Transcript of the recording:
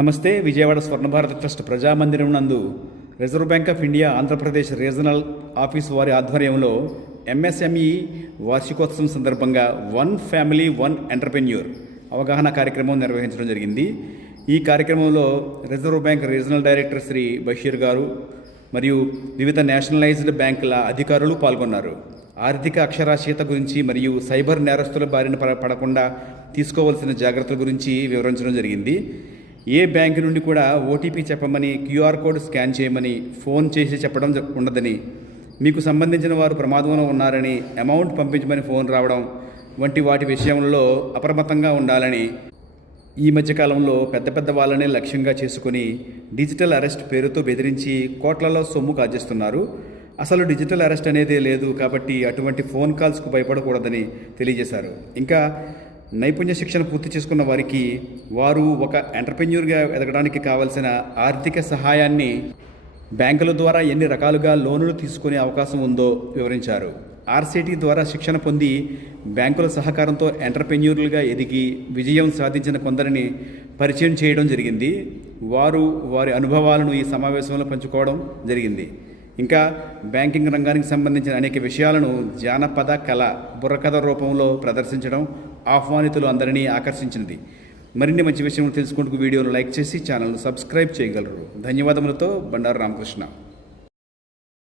నమస్తే. విజయవాడ స్వర్ణభారత ట్రస్ట్ ప్రజామందిరం నందు reserve bank of India Andhra Pradesh regional office వారి ఆధ్వర్యంలో ఎంఎస్ఎంఈ వార్షికోత్సవం సందర్భంగా వన్ ఫ్యామిలీ వన్ ఎంటర్ప్రెన్యూర్ అవగాహన కార్యక్రమం నిర్వహించడం జరిగింది. ఈ కార్యక్రమంలో Reserve Bank regional director Shri Basheer గారు మరియు వివిధ నేషనలైజ్డ్ బ్యాంకుల అధికారులు పాల్గొన్నారు. ఆర్థిక అక్షరాస్యత గురించి మరియు సైబర్ నేరస్తుల బారిన పడకుండా తీసుకోవాల్సిన జాగ్రత్తల గురించి వివరించడం జరిగింది. ఏ బ్యాంకు నుండి కూడా ఓటీపీ చెప్పమని, క్యూఆర్ కోడ్ స్కాన్ చేయమని ఫోన్ చేసి చెప్పడం ఉండదని, మీకు సంబంధించిన వారు ప్రమాదంలో ఉన్నారని, అమౌంట్ పంపించమని ఫోన్ రావడం వంటి వాటి విషయంలో అప్రమత్తంగా ఉండాలని, ఈ మధ్యకాలంలో పెద్ద వాళ్ళనే లక్ష్యంగా చేసుకుని డిజిటల్ అరెస్ట్ పేరుతో బెదిరించి కోట్లలో సొమ్ము కాజేస్తున్నారు. అసలు డిజిటల్ అరెస్ట్ అనేదే లేదు కాబట్టి అటువంటి ఫోన్ కాల్స్కు భయపడకూడదని తెలియజేశారు. ఇంకా నైపుణ్య శిక్షణ పూర్తి చేసుకున్న వారికి వారు ఒక ఎంటర్ప్రెన్యూర్గా ఎదగడానికి కావలసిన ఆర్థిక సహాయాన్ని బ్యాంకుల ద్వారా ఎన్ని రకాలుగా లోనులు తీసుకునే అవకాశం ఉందో వివరించారు. ఆర్సిటీ ద్వారా శిక్షణ పొంది బ్యాంకుల సహకారంతో ఎంటర్ప్రెన్యూర్లుగా ఎదిగి విజయం సాధించిన కొందరిని పరిచయం చేయడం జరిగింది. వారు వారి అనుభవాలను ఈ సమావేశంలో పంచుకోవడం జరిగింది. ఇంకా బ్యాంకింగ్ రంగానికి సంబంధించిన అనేక విషయాలను జానపద కళ బుర్రకథ రూపంలో ప్రదర్శించడం ఆహ్వానితులు అందరినీ ఆకర్షించినది. మరిన్ని మంచి విషయాలు తెలుసుకుంటూ వీడియోను లైక్ చేసి ఛానల్ను సబ్స్క్రైబ్ చేయగలరు. ధన్యవాదములతో బండారు రామకృష్ణ.